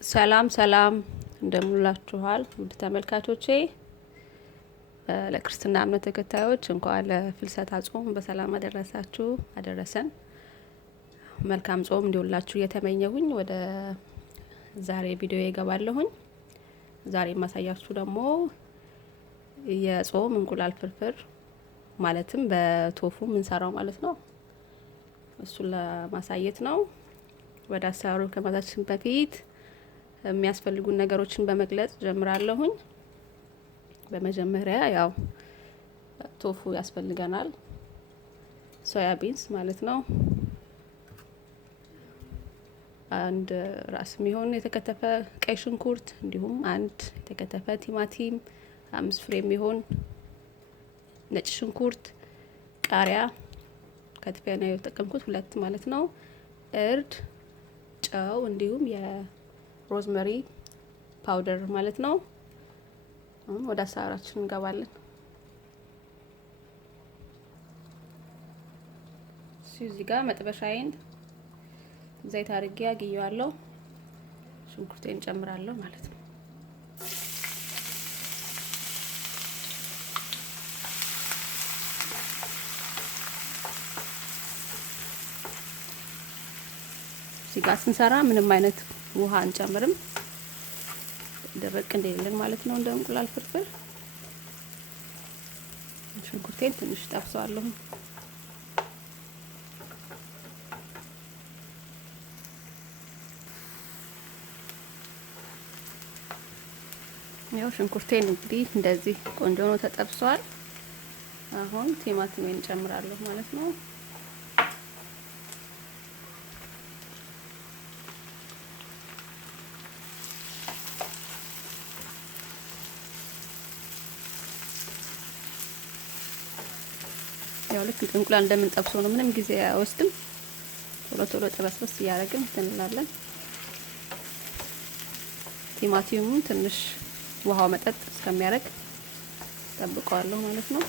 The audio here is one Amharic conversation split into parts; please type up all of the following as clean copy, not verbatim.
ሰላም ሰላም እንደምንላችኋል ውድ ተመልካቾቼ ለክርስትና እምነት ተከታዮች እንኳን ለፍልሰታ ጾም በሰላም አደረሳችሁ አደረሰን። መልካም ጾም እንዲውላችሁ እየተመኘሁኝ ወደ ዛሬ ቪዲዮ ይገባለሁኝ። ዛሬ ማሳያችሁ ደግሞ የጾም እንቁላል ፍርፍር ማለትም በቶፉ ምንሰራው ማለት ነው። እሱን ለማሳየት ነው። ወደ አሰራሩ ከማታችን በፊት የሚያስፈልጉን ነገሮችን በመግለጽ ጀምራለሁኝ። በመጀመሪያ ያው ቶፉ ያስፈልገናል፣ ሶያ ቢንስ ማለት ነው። አንድ ራስ የሚሆን የተከተፈ ቀይ ሽንኩርት፣ እንዲሁም አንድ የተከተፈ ቲማቲም፣ 5 ፍሬ የሚሆን ነጭ ሽንኩርት፣ ቃሪያ ከትፌ ነው የተጠቀምኩት 2 ማለት ነው። እርድ፣ ጨው እንዲሁም የሮዝመሪ ፓውደር ማለት ነው። አሁን ወደ አሰራራችን እንገባለን። እዚህ ጋር መጥበሻዬን ዘይት አድርጌ አግየዋለሁ። ሽንኩርቴን ጨምራለሁ ማለት ነው። እዚህ ጋር ስንሰራ ምንም አይነት ውሃ አንጨምርም፣ ደረቅ እንደሌለን ማለት ነው። እንደ እንቁላል ፍርፍር ሽንኩርቴን ትንሽ ጠብሰዋለሁ። ያው ሽንኩርቴን እንግዲህ እንደዚህ ቆንጆ ነው ተጠብሷል። አሁን ቲማቲሜን እንጨምራለሁ ማለት ነው። ያው ልክ እንቁላል እንደምንጠብሰው ነው፣ ምንም ጊዜ አይወስድም። ቶሎ ቶሎ ጠበስበስ እያደረግን እንላለን። ቲማቲሙን ትንሽ ውሃው መጠጥ እስከሚያደርግ ጠብቀዋለሁ ማለት ነው።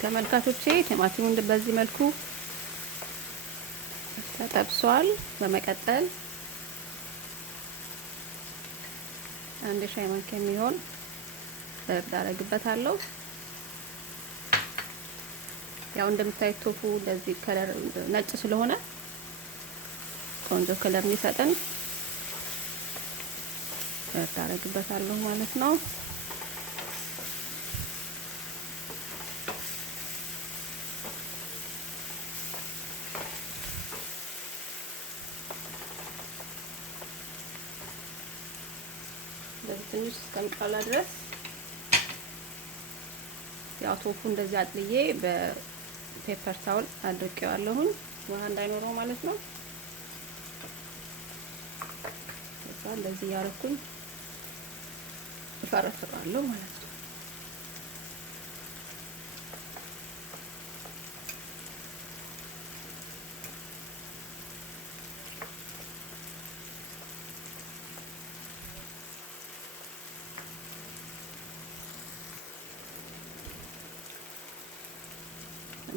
ተመልካቾቼ ቲማቲሙን በዚህ መልኩ ተጠብሷል። በመቀጠል አንድ ሻይ ማንኪያ የሚሆን እርድ አደርግበታለሁ። ያው እንደምታዩት ቶፉ እንደዚህ ከለር ነጭ ስለሆነ ቆንጆ ከለር እንዲሰጠን እርድ አደርግበታለሁ ማለት ነው። ትንሽ እስከሚቀላ ድረስ ያው ቶፉ እንደዚህ አጥልዬ በፔፐር ታውል አድርቄዋለሁኝ፣ ውሃ እንዳይኖረው ማለት ነው። እዛ እንደዚህ ያረኩኝ እፈረፍራለሁ ማለት ነው።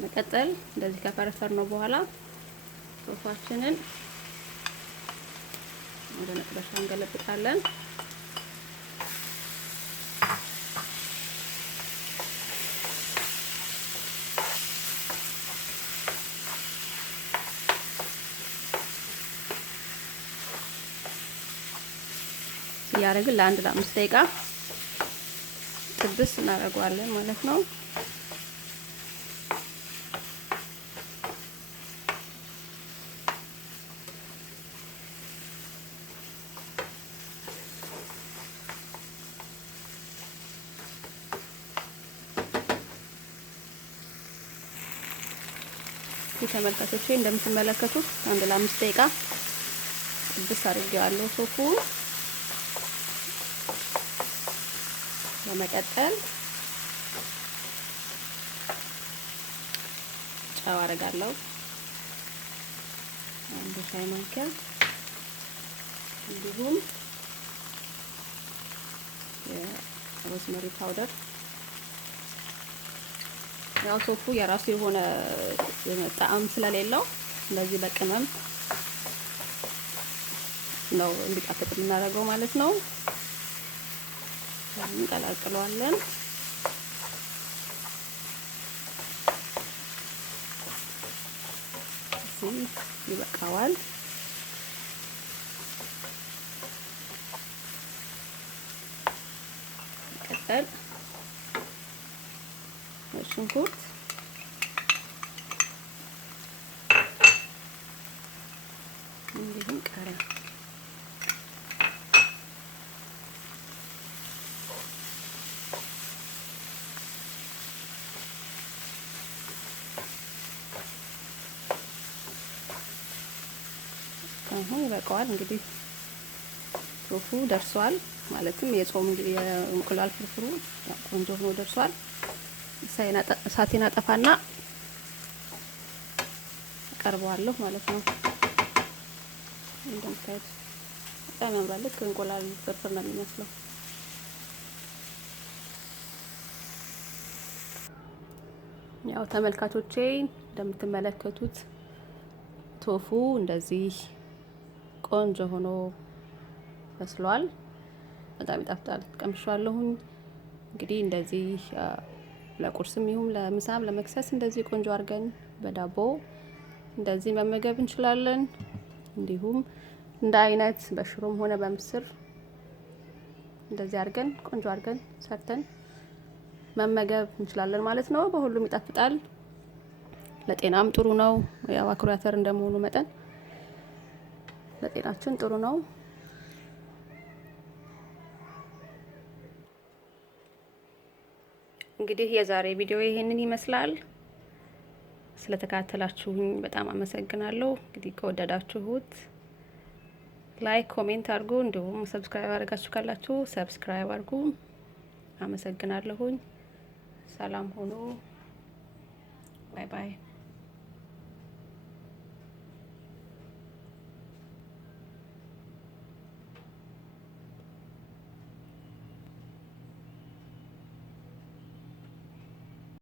መቀጠል እንደዚህ ከፈረፈር ነው በኋላ ቶፋችንን ወደ መጥበሻ እንገለብጣለን። እያደረግን ለ1-5 ደቂቃ ጥብስ እናደርገዋለን ማለት ነው። ተመልካቾቼ እንደምትመለከቱት 1-5 ደቂቃ ጥብስ አድርጌዋለሁ ቶፉ። በመቀጠል ጨው አደርጋለሁ፣ 1 ሻይ ማንኪያ፣ እንዲሁም የሮዝመሪ ፓውደር። ያው ቶፉ የራሱ የሆነ ጣዕም ስለሌለው እንደዚህ በቅመም ነው እንዲጣፍጥ የምናደርገው ማለት ነው። እንቀላቅለዋለን። ይበቃዋል። ቀጠል ሽንኩርት እንዲሁም ቃሪያ አሁን ይበቃዋል። እንግዲህ ቶፉ ደርሷል። ማለትም የጾም የእንቁላል ፍርፍሩ ቆንጆ ሆኖ ደርሷል። እሳቴን አጠፋና አቀርበዋለሁ ማለት ነው። እንደምታዩት በጣም ያምራል። ልክ እንቁላል ፍርፍር ነው የሚመስለው። ያው ተመልካቾቼ እንደምትመለከቱት ቶፉ እንደዚህ ቆንጆ ሆኖ በስሏል። በጣም ይጣፍጣል። ቀምሻለሁኝ። እንግዲህ እንደዚህ ለቁርስም ይሁን ለምሳም ለመክሰስ እንደዚህ ቆንጆ አድርገን በዳቦ እንደዚህ መመገብ እንችላለን። እንዲሁም እንደ አይነት በሽሮም ሆነ በምስር እንደዚህ አድርገን ቆንጆ አድርገን ሰርተን መመገብ እንችላለን ማለት ነው። በሁሉም ይጣፍጣል። ለጤናም ጥሩ ነው። ያው አኩሪ አተር እንደመሆኑ መጠን ለጤናችን ጥሩ ነው። እንግዲህ የዛሬ ቪዲዮ ይሄንን ይመስላል። ስለተከታተላችሁኝ በጣም አመሰግናለሁ። እንግዲህ ከወደዳችሁት ላይክ፣ ኮሜንት አድርጉ። እንዲሁም ሰብስክራይብ አድርጋችሁ ካላችሁ ሰብስክራይብ አድርጉ። አመሰግናለሁኝ። ሰላም ሁኑ። ባይ ባይ።